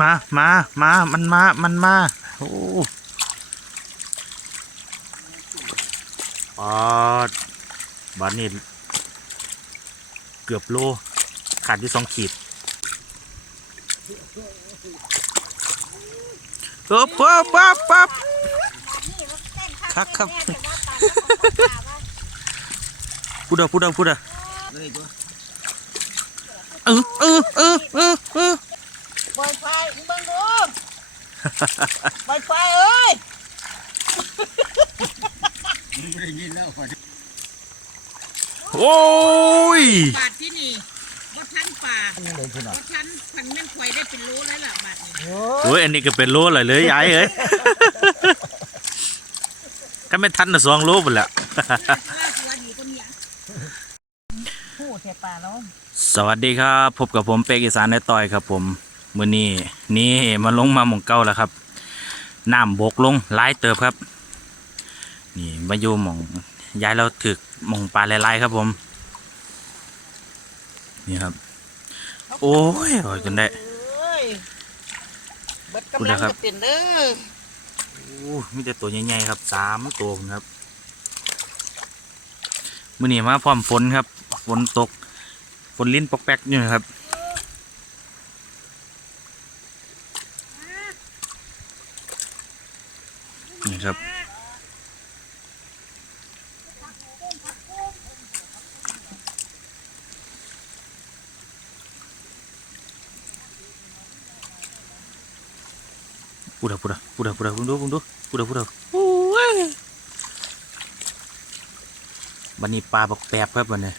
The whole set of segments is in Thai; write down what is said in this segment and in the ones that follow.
มามามา มันมา มันมา โอ้ปอดบาทนี่เกือบโล ขาดอยู่สองขีดปั๊บปั๊บปั๊บปั๊บครับครับพูดเอาพูดเอาพูดเอาเออเออเออเออเออ ปล่อยไฟมึงเบิ่งดูปล่อยไฟเอ้ยโอ้ยบาทที่นี่บ่ทันป่าบ่ทันพันแม่นควายได้เป็นโลแล้วล่ะบาทนี้โอ้ยอันนี้ก็เป็นโลเลยเลยยายเอ้ย ถ้าไม่ทันน่ะสองโลหมดแล้ว ล่าสุดดีก็มีอะผู้แท่ป่าแล้ว สวัสดีครับ พบกับผมเป็กอีสานในต่อยครับผม มื้อนี้นี่มาลงมาหมองเก้าแล้วครับน้ำบกลงหลายเติบครับ นี่มาอยู่หมองย้ายเราถึกหมองปลาหลายๆครับผมนี่ครับ โอ้ยโอ้ยจนได้เอ้ยเบิดกำลังจะเป็นเด้อโอ้มีแต่ตัวใหญ่ๆครับสามตัวพุ่นครับมื่อนี้มาพร้อมฝนครับฝนตกฝนลิ้นปอกแป๊กอยู่นะครับ นี่ครับ พูดเอาพูดเอาพูดเอาพูดเอาพูดดูพูดดูพู ดเอาพูดเอาโอ้ยบันนี้ปลาบักแปบครับบันนี้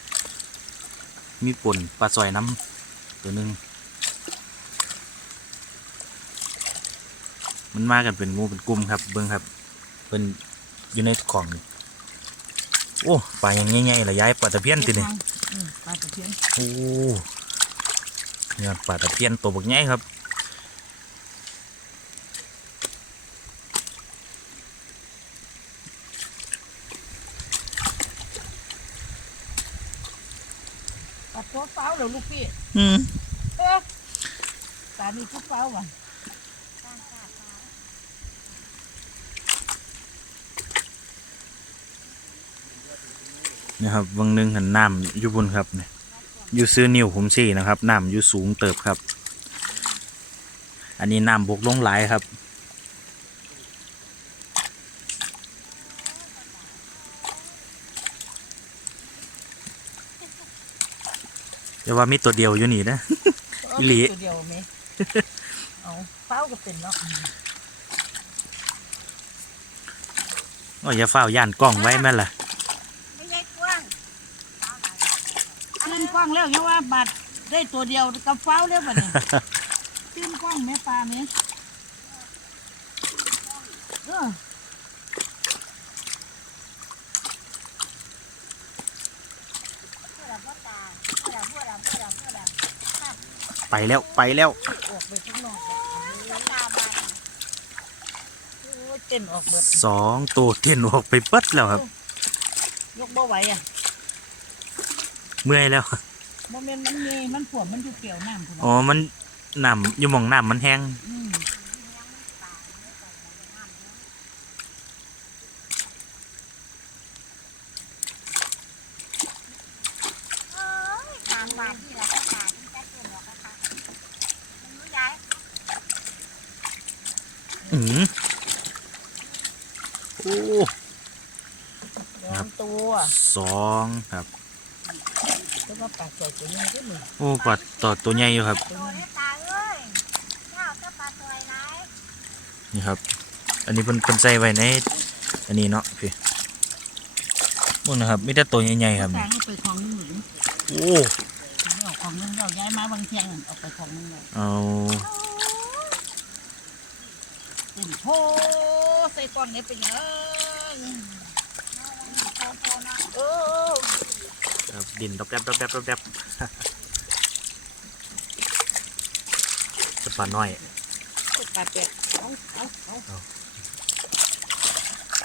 มีป่นปลาซอยน้ำตัวหนึ่งมันมากันเป็นหมูเป็นกลุ่มครับเบิ้งครับ เป็นอยู่ในของนี่โอ้ปลาอย่างใหญ่ๆละย้ายปลาตะเพียนติเนี่ยอืมปลาตะเพียนโอ้เนี่ยปลาตะเพียนตัวบักใหญ่ครับปลาตัวเฝ้าเหรอลูกพี่อืมเออตานี่ทุกเฝ้าว่ะ นะครับวังหนึงหันน้ำอยู่บนครับเนี่ยอยู่ซื้อนิ้วผมสี่นะครับน้ำอยู่สูงเติบครับ อันนี้น้ำบกลงหลายครับเดี๋ยวว่ามีตัวเดียวอยู่นี่นะเอออีหลีตัวเดียวไหมเอาเฝ้าก็เป็นเนาะก็อย่าเฝ้าย่านกล้องไว้แม่นล่ะ ไม่ใช่กว้าง ขึ้นกว้างแล้วยังว่าบัตรได้ตัวเดียวกับเฝ้าแล้วบัดนี้ขึ้นกว้างแม่ปลาไหมเออไปแล้วไปแล้วออกไปข้างนอกโอ้ยเต้นออกเบิดสองตัวเทียนออกไปเปิดแล้วครับ ยกบ่ไหวอะ เมื่อยแล้ว โมเมนต์มันมีมันผวมมันอยู่เกี่ยวน้ำพุ่นอ๋อมันน้ำอยู่หมองน้ำมันแห้งมทางวานที่เราก็ขาดที่จะเกินหรอกนะคะมันรู้ย้ายอืมโอ้ยอมตัวสองครับแล้วก็ ปลาสวยตัวนี้ก็มีโอ้ปลาต่อตัวใหญ่อยู่ครับโตได้ตาเอ้ยเจ้าก็ปลาตัวไรนี่ครับ อันนี้เพิ่นเพิ่นใส่ไว้ในอันนี้เนาะพี่พวกนะครับมีแต่ตัวใหญ่ๆครับทางให้ไปของนึงหรือโอ้ไม่ออกของนึงเราย้ายมาบางเทียงออกไปของนึงเลยเอาเต้นโพใส่ก้อนนี้เป็นยังเออ ครับดินดบแดบดบแดบดบแดบจะปลาน้อยปลาเป็ดเอาเอาเอาเอา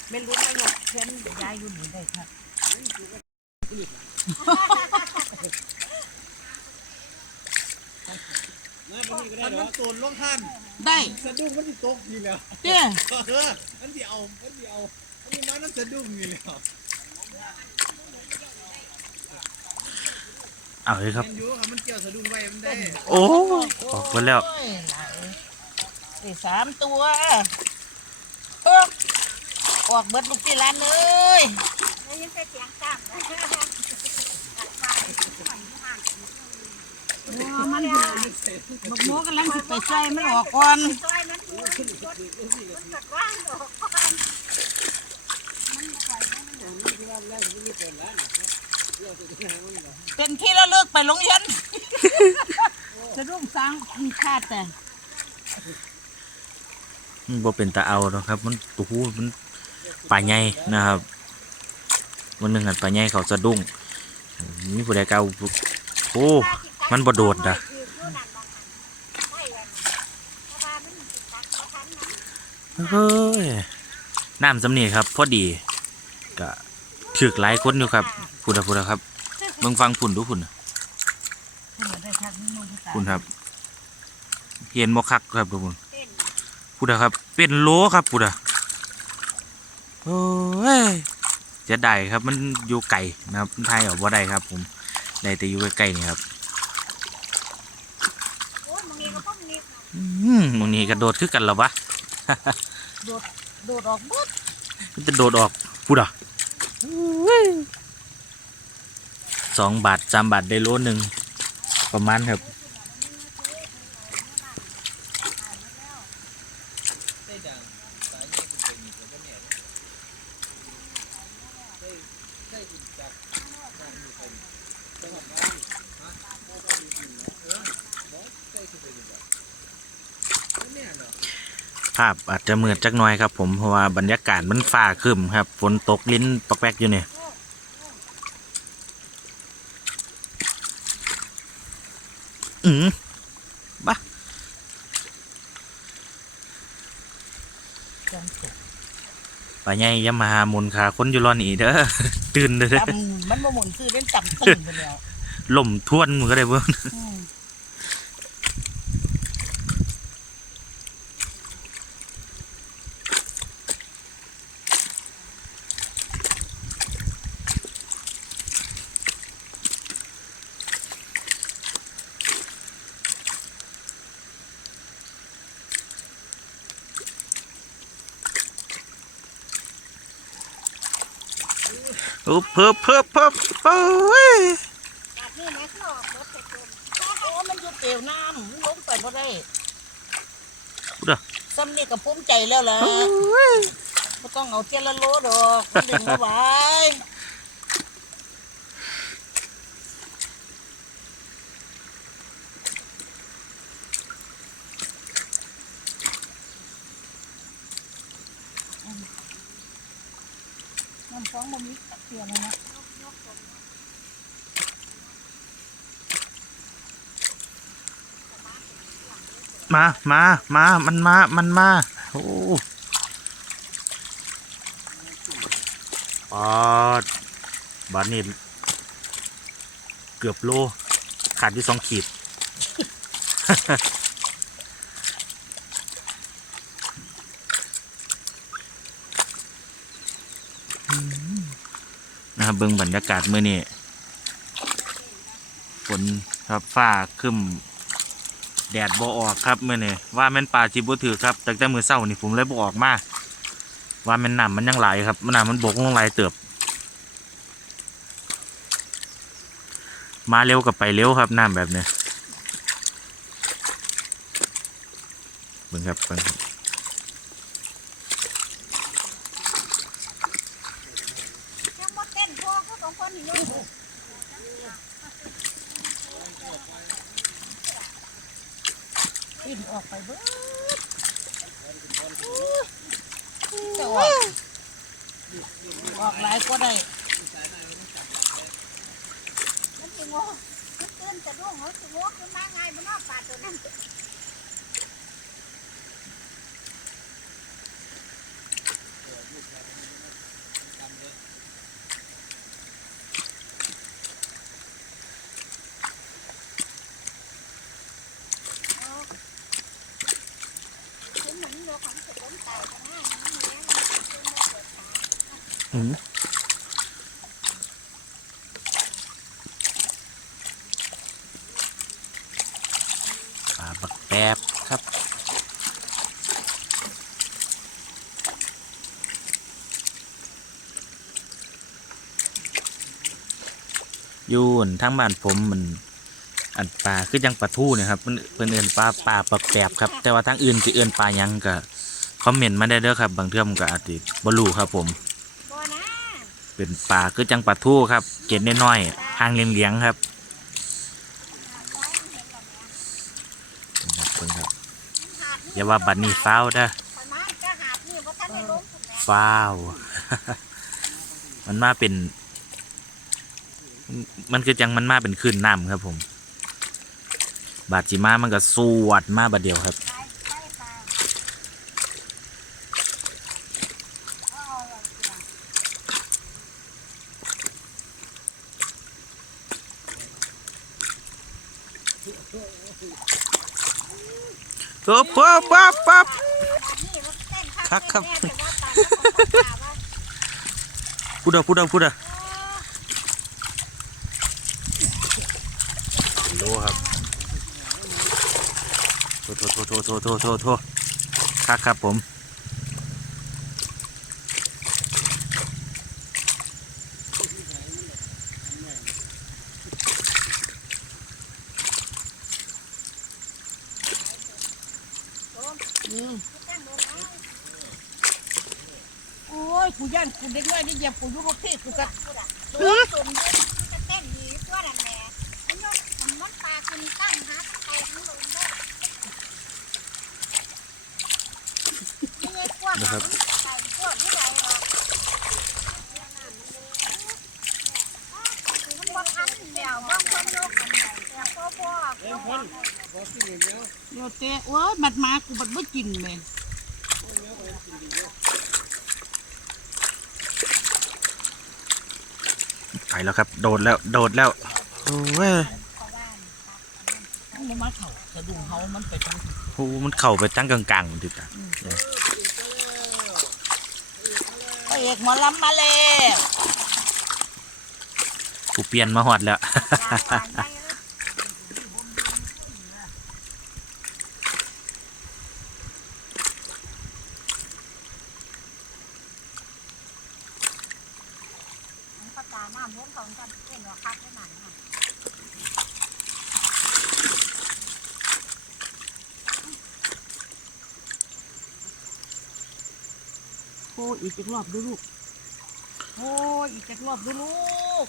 ไม่รู้ไม่หรอกเพื่อนย้ายอยู่หนีได้ครับนนะมันนี่ก็ได้เดี๋ยวโซนลงท่านได้สะดุ้งมันสิตกนี่แหล้วเจ้ยเออมันสิเอามันสิเอามันสิมาน้ำสะดุ้งนี่แหล้ว เอาเลยครับเห็นอยู่ค่ะมันเกี่ยวสะดุ้งไว้มันได้โอ้ออกไปแล้ว โอ้ยหลายได้สามตัวเออออกเบิดลูกที่ร้านเลยได้ยินแต่เสียงจ้ำนะบัวมันบักโมกำลังสิไปใส่มันออกก่อนซอยมันคือมันกดมันกดว่างดอกก่อน เป็นที่ระลึกไปโรงเรียนจะรุ่งสร้างคาดแต่มันบ่เป็นตาเอาหรอกครับ มันโอ้โหมันปลาใหญ่นะครับวันหนึ่งหันปลาใหญ่เขาสะดุ้งมีผู้ใดเกาโอ้มันบ่โดดด่ะคืออยู่นั่นมองหันใช่เลยเพราะว่ามันสิตักบ่ทันนะเฮ้ยน้ำสำนีครับ พอดีก็ ถึกหลายคนอยู่ครับพูดอะพูดอะครับเบิ่งฟังพุ่นดูพุ่นน่ะได้ทักนี่มึงที่ตาพุ่นครับเห็นบ่คักครับทุกคนเต้นพูดอะครับ เป็นโลครับพูดอะโอ้ยจะได้ครับมันอยู่ไกลนะครับมันไทยออกบ่ได้ครับ ผมได้แต่อยู่ใกล้ๆนี่ครับโอ้ยมึงนี่ก็ต้องนี่นะอืมมึงนี่กระโดดคือกันเหรอวะ โดด โดดออกบึดมันจะโดดออกพูดอะ สองบาทสามบาทได้โลหนึ่งประมาณครับ ได้จังสายนี้เป็นเป็นนี่ก็เนี่ยได้ได้กินจากนั่นมีคนจังหวัดนั้นฮะบ่ได้กินเนาะเออบ่ได้สิเป็นแบบเนี่ยเนาะ ภาพอาจจะมืดจักหน่อยครับ ผมเพราะว่าบรรยากาศมันฟ้าครึมครับ ฝนตกลิ้นปอกแป๊กอยู่เนี่ยอืมบ้าจังตกป่าใหญ่อยามาหาหมุนขาคนอยู่รอนี่เด้อตื่นเด้อจำมันบ่หมุนคือเล่นจำตึ้งไปแล้วล่มทวนมันก็ได้เบิ่ง พิ่มเพิ่มเพิ่มโอ้ยแบบนี้นะคือออกรถไปจนโอ้มันอยู่เปลวน้ำมันลงไปบ่ได้พูดอะซ้ำนี่ก็ภูมิใจแล้วล่ะบ่ต้องเอาเจยละโลดอกมันดึงมาไว้น้ำฟองบ่มีเสียเลยนะ มา มา มา มันมา มันมา โอ้ปอดบาทนี่เกือบโล ขาดอยู่สองขีด นะครับเบิ่งบรรยากาศมื้อนี้ฝนครับฟ้าครึ้ม แดดบ่ออกครับเมื่อนี่ว่าแม่นปลาจิบ่ถือครับตั้งแต่มือเศร้านี่ผมเลยบ่ออกมาว่าแม่นน้ำมันยังไหลครับน้ำมันบกลงไหลเติบ มาเร็วกับไปเร็วครับน้ำแบบเนี้ยเบิ่งครับเบิ่งครับ ยังบ่เต้นพอคือของคนนี่อยู่ ขึ้นออกไปเบิดจะออกออกหลายก็ได้ มันสิโง่มันตื่นสะดุ้งเขาสิโง่ขึ้นมาง่ายบ่เนอกปลาตัวนั้น ของสุดล้มตายกันหน้านี้เนี่ยมันเป็นแบบเปิดขา อืม ปลาบักแปบครับ ยูนทั้งบ้านผมมันอันปลาคือจังปลาทูเนี่ยครับเพิ่นเพิ่นเอิ้นปลาปลาปักแปบครับ แต่ว่าทางอื่นสิเอิ้นปลายังก็คอมเมนต์มาได้เด้อครับ บางเทื่อมันก็อาจสิบ่รู้ครับผม เป็นปลาคือจังปลาทูครับ เกล็ดน้อยๆหางเหลียงๆครับเพิ่นครับหาดนี่อย่าว่าบัดนี้ฟ้าวเด้อประมาณก็หาดนี่เพราะท่านได้ล้มคุณแม่ฟ้าวมันมาเป็น มันคือจังมันมาเป็นคลื่นน้ำครับผม บาดจิมามันก็สวดมาบัดเดียวครับ คักครับพูดเอาพูดเอาพูดเอาโลครับโทโทโทโทโทโทโทคักครับผม กูย่านกูเด็กน้อยนี่เยียบกูอยู่รถที่กูกะตัวตุ่มเลยจะเต้นดีตัวนั่มแหลมอันนี้มันมันปลาคุณตั้งหาไปทั้งลมด้วยนะครับโยเตะโอ้ยบัดมากูบัดไม่กินเลย ไปแล้วครับ โดดแล้ว โดดแล้วโอ้ยมันมาเข่าสะดุ้งเฮามันไปทางโอ้มันเข่าไปตั้งกลางๆดิจ้ะพระเอกหมอลำมาแล้วกูเปลี่ยนมาหอดแล้ว ภาษาหน้าม้วนของกันเป็นหัวคักได้หนังอะ โอีกจักรอบดูลูก โอ้ยอีกจักรอบดูลูก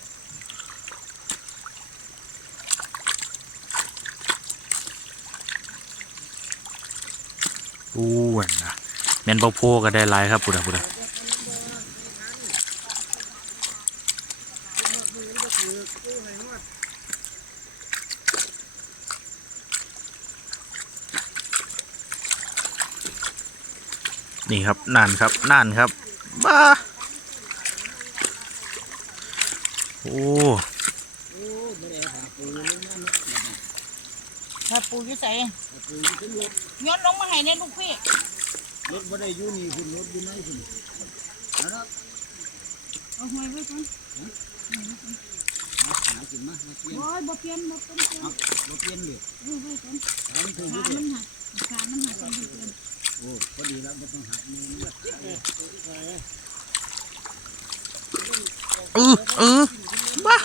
อู้วนนะแมนบอโพก็ได้หลายครับพุดะพุดะนี่ครับนานครับนานครับ บ้าโอ้โอ้ไม่ได้หาปูเลยนะถ้าปูอยิ่ใส่ปูขึ้นรถย้อนลงมาให้เนี่ยลูกพี่รถไม่ได้อยู่นี่คุณรถอยู่ไหนคุณนะเอาหอยไว้ก่อนหากินมามาเปลี่ยนโอ้ยบ่เปลี่ยนบ่เปลี่ยนเปลี่ยนเอามาเปลี่ยนเลยเอาไว้ก่อนทำถึงขาที่มันเด็หักขามันหักกันเปลี่ยน โอ้พอดีแล้วไม่ต้องหักมือมันเออเออบ้า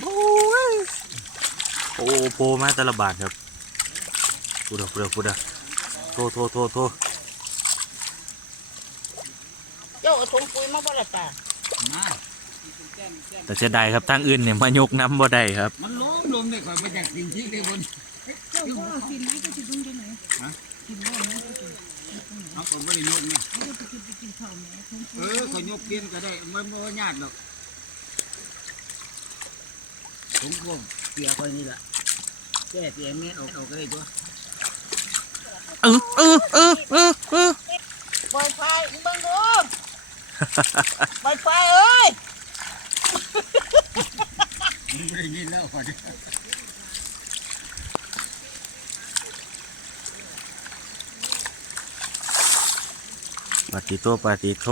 โอ้ยโอ้โพมาแต่ละบาทครับพูดเอาพูดเอาพูดเอาโทโทโทโทเจ้าเอาถุงปุ๋ยมาบ่ละตามาแต่เสียดายครับทางอื่นเนี่ยมายกน้ำบ่ได้ครับ มันล้มลงได้ข่อยไปจากสิ่งที่ได้บน เจ้าก็เอกินไหมก็จะดุ้งที่ไหนฮะกินได้ไหมก็จะเอาผมไม่ได้ยกนะเอาไปกินไปกินข้าวแม่ถุงเอปุ๋ยอข่อยกเปลี่ยนก็ได้มันไม่ยากหรอกผมก็เสียข่อยนี่แหละแก้เสียเม็ดออกออกก็ได้ตัวเออเออเออเออเออปล่อยไฟมึงเบิ่งดูปล่อยไฟเอ้ยไม่ได้ยินแล้วข่อย ปฏิโตปฏิโท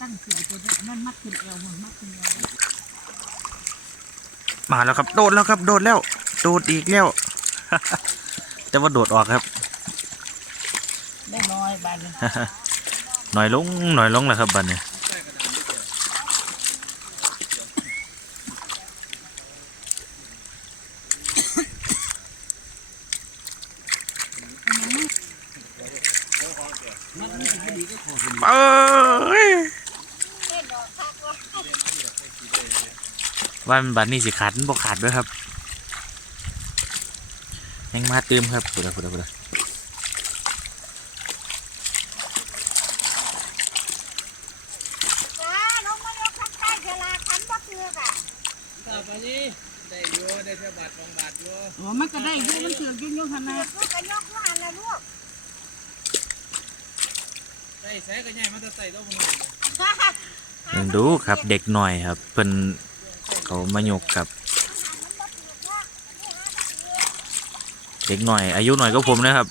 ตั้งเสียตัวนี้มันมัดขึ้นเอวมันมัดขึ้นเอวมาแล้วครับ โดดแล้วครับ โดดแล้ว โดดอีกแล้ว แต่ว่าโดดออกครับได้น้อยบานนี้หน่อยลงหน่อยลงแล้วครับบัดนี้เอ้ย เล่นดอกคักว่า ว่ามันบัดนี้สิขาดมันบ่ขาดด้วยครับยังมาเติมครับพุดะพุดะพุดะจ้าลงมายกข้างใต้เวลาคันบ่คือก่ะต่อไปนี้ได้อยู่ได้เท่าบาทสองบาทอยู่โอ้มันก็ได้อยู่มันเถือกยุ่งยุ่งขนาดลูกก็ยกว่าหันละลูกใส่ใส่ก็ใหญ่มันจะใส่ต้องมือยังดูครับเด็กหน่อยครับเพิ่น เขามายกครับ เด็กหน่อย อายุหน่อยก็ผมนะครับ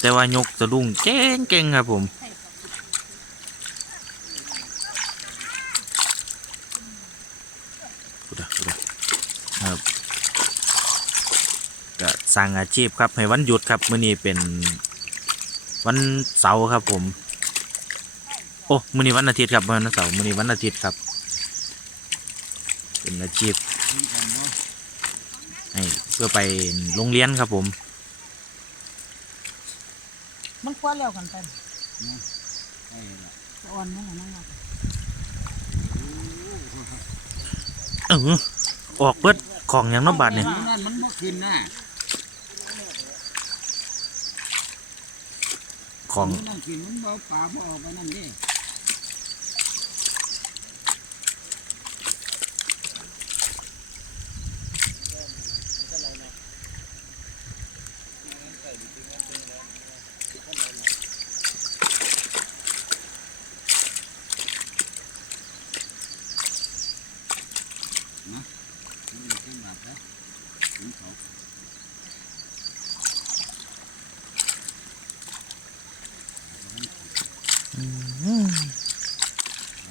แต่ว่ายกสะดุ้งเก่งเก่งครับผมครับก็สร้างอาชีพครับ ให้วันหยุดครับเมื้อนี้เป็นวันเสาร์ครับผม โอ้มื้อนี้วันอาทิตย์ครับวันเสาร์มื้อนี้วันอาทิตย์ครับ เป็นอาชีพให้เพื่อไปโรงเรียนครับผม มันคว้าแล้วกันไปไอ้ละอ่อนนั่นน่ะนั่นน่ะเออออกเบิดของอย่างน้อบาดเนี่ยนั่นมันบ่ขึ้นนะของนั่นขึ้นมันเบาป่าบ่ออกไปนั่นดิ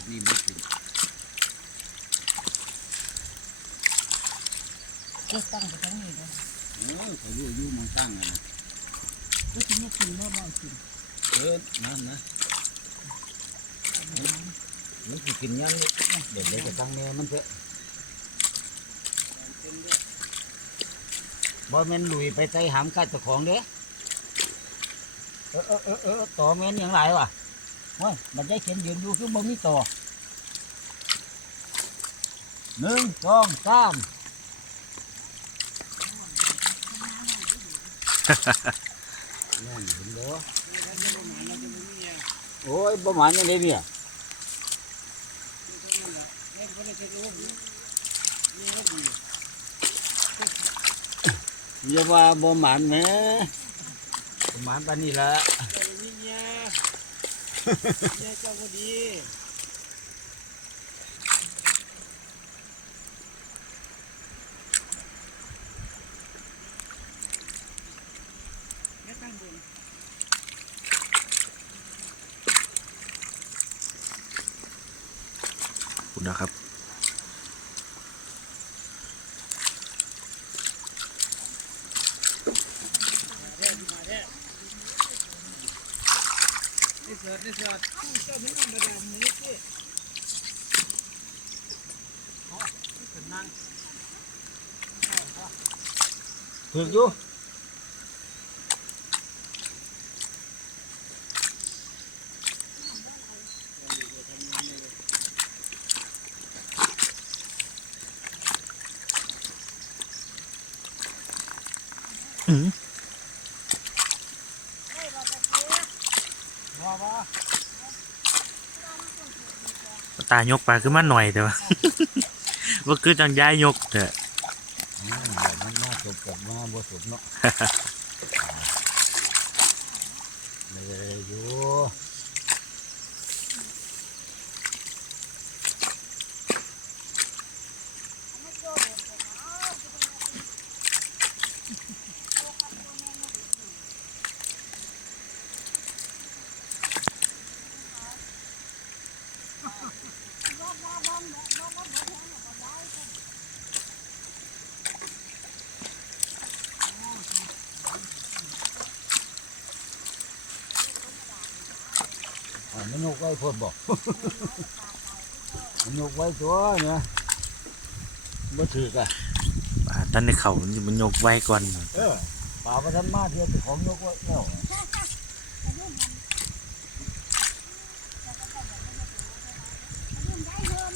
นี่มันขึ้น ก็ตั้งไปทั้งนี้เลย เออเขาอยู่อยู่มันตั้งอะนะ ก็กินไม่กินไม่บ่กิน เออนั่นนะมันสิ กินยันเด็กเด็กก็ตั้งแม่มันเถอะบ่แมนลุยไปใส่หามกัดเจ้าของเด้เออเออเออเออต่อแมนอย่างไรวะเว้ยมันได้เขียนยืนอยู่คือบ่มีต่อหนึ่งสองสามนั่นเห็นบ่โอ้ยประมาณนี้เลยเนี่ย อย่าว่าบ่หมานแหม่ประมาณปานนี้ละ嗯คุณนะครับ ถูกอยู่ายกปลาขึ้นมาหน่อยแต่ว่าว่าคือจังย้ายยกเถอะอืมแบบมันน่าจบกับมาบ่จบเนาะ เลยอยู่ ว่าว่าบ่บ่บ่บ่บ่แห้งบ่ได้ อ่ พ่นบอกนยกไว้ตัวเนี่ยบ่ถือกอะป่าท่านในเขามันยกไว้ก่อนเออป่าประทันมาเทียบของยกไว้แล้วรุ่นได้เฮิม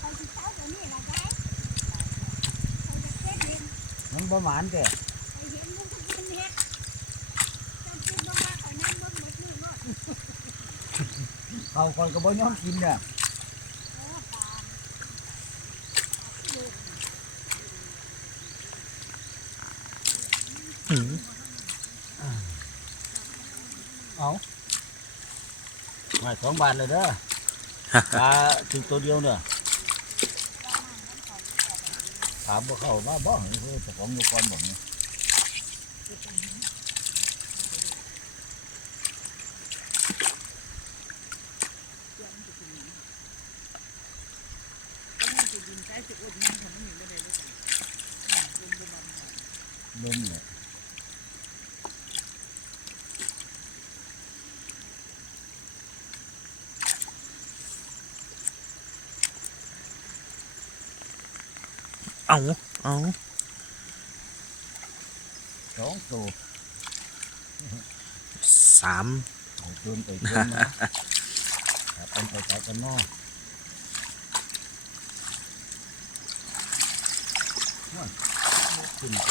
ไปสิเช้าตัวนี้ล่ะได้ไปจะเฮ็ดเองมันประมาณแต่ ไปเห็นมันก็เป็นเฮ็ดจำเป็นบ่ว่าข่อยนั่งเบิ่งหมดมือเนาะ เขาคนก็บ่ยอมกินเนี่ยเออปลาอืมเอาไม่สองบาทเลยเด้อปลาถึงตัวเดียวเนี่ยถามบ่เข้ามาบ่เฮ้ยเจ้าของยกก่อนบอกนี่เล่นเลย เอาเอาสองตัวสามเอาจนไปจนมาครับเป็นไปไปกันเนอกขึ้นไป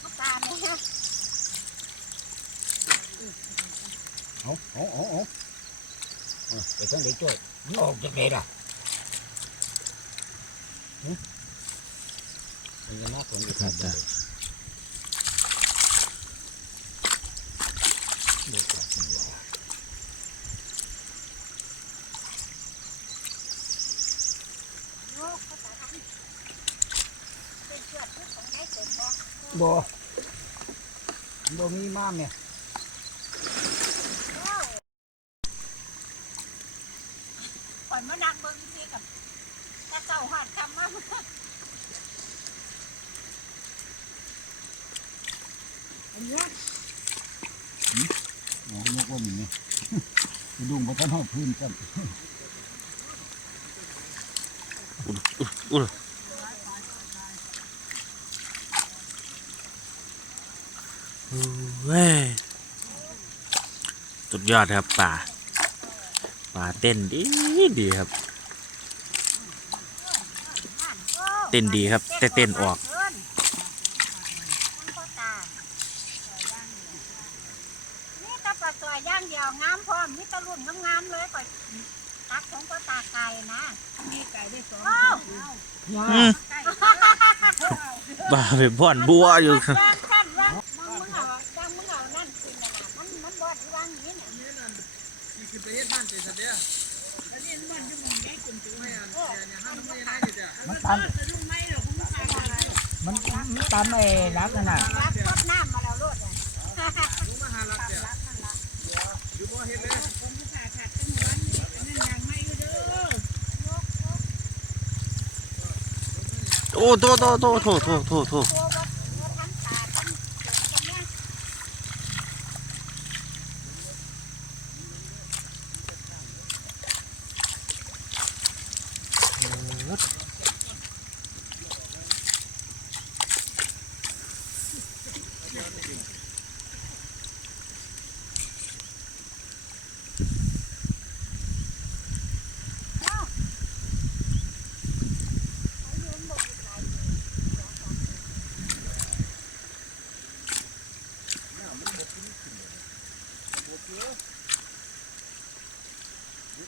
เขาปลาแม่ฮะ เอาเอาเอาเอาเอาไป ทางเด็กจ้อยมันออกจากไหนล่ะหึมันจะน่าสงสารเลยเด็กกลับมาว่ะ โยกเขาตาทันเป็นเชือกชุดของยายเสร็จบ่ บ่บ่มีมาแม่ ข่อยมานั่งเบิ่งสิกับตาเจ้าหอดคำมาอันเนี้ย อ๋อยกว่ามีเนี่ย กระดุงบ่ทันหอด พื้นกันอุ้ยเว้ยสุดยอดครับป่าป่าเต้นดีดีครับ เต้นดีครับ แต่เต้นออก เอิ้นนั่งพ่อตานี่ตาปลาตัวย่างเดียวงามพร้อมนี่ตะลุ่นงามๆเลยก่อยตักของพ่อตาไก่นะมีไก่ได้สอง อืม ปลาไปบ่อนบัวอยู่ วางสั้นวางมึงมึงเอาวางมึงเอานั่นขึ้นน่ะนะมันมันบอดวางอย่างนี้น่ะ มันตันมันมันตันไอ้รักนั่นน่ะ รักทดน้ำมาแล้วโลดอะ โอ้โตโตโตโตโตโตโต ตัววัดวัดทั้งตาทั้งตรงเนี้ย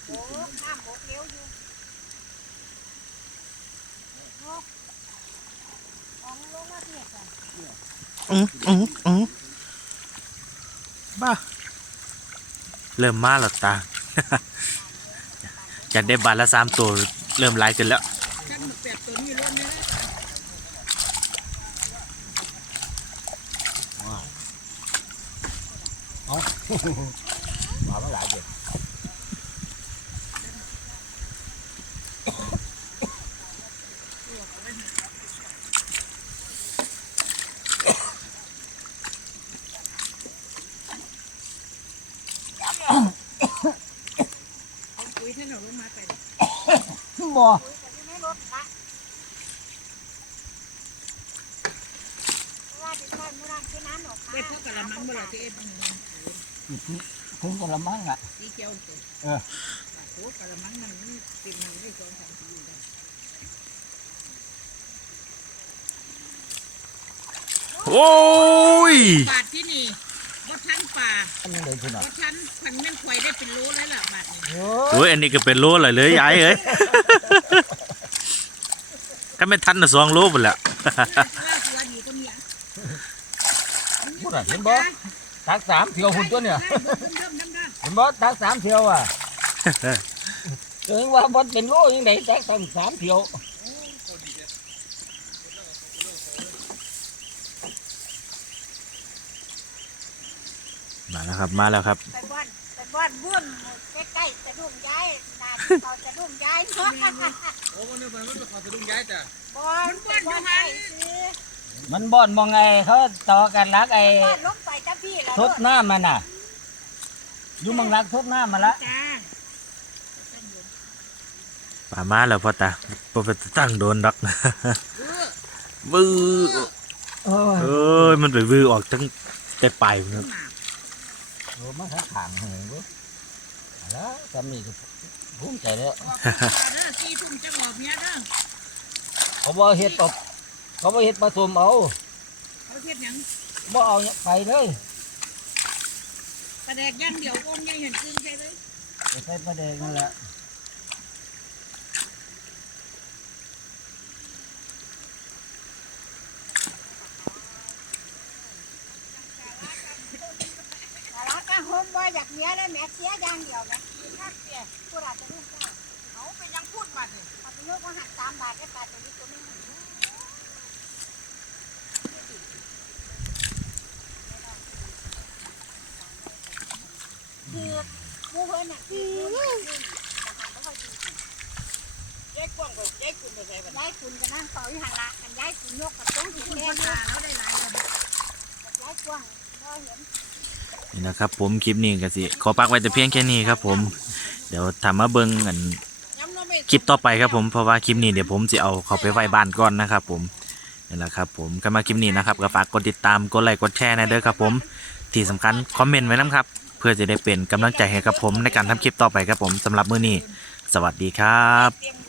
โอ้น้ำบกเลี้ยวอยู่โอ้ของลงมาเพียกัน อืออืออือบ้าเริ่มมาแล้วตาจัดได้บาทละสามตัวเริ่มลายกันแล้วว้าแปดตัวนี้ล้นเลย มามาหลายเจ็ด ปุ๋ยท่านเอาลงมาไป บ่ ปุ๋ยก็อยู่ในรถละเพราะว่าจะใช้มือรังที่น้ำออกมาเบ็ดเท่ากับละมังเวลาที่เอ็ดมันถึงกระมังอะสีเขียวตัวเออโอ้กระมังนั่นมันเป็นมันได้สองสามปีอยู่แล้วโอ้ย บาทที่นี่วัดทัน ป่าอันนี้เลยคุณอะวัดทันพันแม่นควายได้เป็นโลแล้วล่ะบาทนี้โอ้โอ้ยอันนี้ก็เป็นโลเลยเลยยายเอ้ยก็ไม่ทันนะสองโลหมดแล้วว่าตัวอยู่ก็มีอะพูดอะเห็นบ่ตักสามเที่ยวหุ่นตัวเนี่ยเริ่มน้ำได้เห็นบ่ตักสามเที่ยวอะถึงว่าบ่เป็นโลยังไงตักสามสามเที่ยว มาแล้วครับ มาแล้วครับไปบ้านไปบ้านบุ้นใกล้ๆจะดุ้งย้ายนาเขาจะดุ้งย้ายเนาะโอ้วันนี้มันมันขอสะดุ้งย้ายจ้ะบอนบอนอยู่หันมันบ่อนมองไงเขาต่อกันรักไอ้บ้านลงไปจ้าพี่แล้วทดน้ำมันน่ะอยู่มังรักทดน้ำมาละจ้าป่ามาแล้วพ่อตาพ่อไปตั้งโดนดอกเออวื้อโอ้ยเอ้ยมันไปวื้อออกทั้งแต่ปลายพุ่นค รับโอ้มันทั้งขางเลยเว้ยแล้วจำนี่ก็ภูมิใจแล้วออกมาเด้อสี่ทุ่มจะหอบเนี้ยเด้อเขาบ่เฮ็ดตบเขาบ่เฮ็ดผสมเอาเขาเทียดหยังบ่เอาไปเลยปลาแดกย่างเดียววงใหญ่เห็นซึ้งใช่เลยไปใส่ปลาแดงนั่นแหละ แต่ละก็โฮม ว่าอยากเนี้ยแล้วแม่เสียอย่างเดียวแม่ข้าเสียผู้ราจะดุ้งเจ้าเขาไปยังพูดบาดเลยเอาไปเลือกว่าหักสามบาทได้ปลาตัวนี้ตัวนึงคือผู้เพิ่นน่ะคือแยกกว้างกว่าแยคุณไปใส่บัดย้ายคุณก็นั่งเฝ้าอยู่หันละกันย้ายคุณยกกับต้องหินคุณแดภางอยู่ษาแล้วได้หลายกันย้ายกว้างบ่เห็น นี่นะครับ ผมคลิปนี้ก็สิขอปักไว้แต่เพียงแค่นี้ครับ ผม เดี๋ยวทำมาเบิ่งอันคลิปต่อไปครับผมเพราะว่าคลิปนี้เดี๋ยวผมจะเอาเขาไปไว้บ้านก่อนนะครับ ผมนี่แหละครับผมก็มาคลิปนี้นะครับก็ฝากกดติดตามกดไลค์กดแชร์นะเด้อครับ ผมที่สำคัญคอมเมนต์ไว้นะครับ เพื่อจะได้เป็นกำลังใจให้กับผมในการทำคลิปต่อไปครับผมสำหรับมื้อนี้ สวัสดีครับ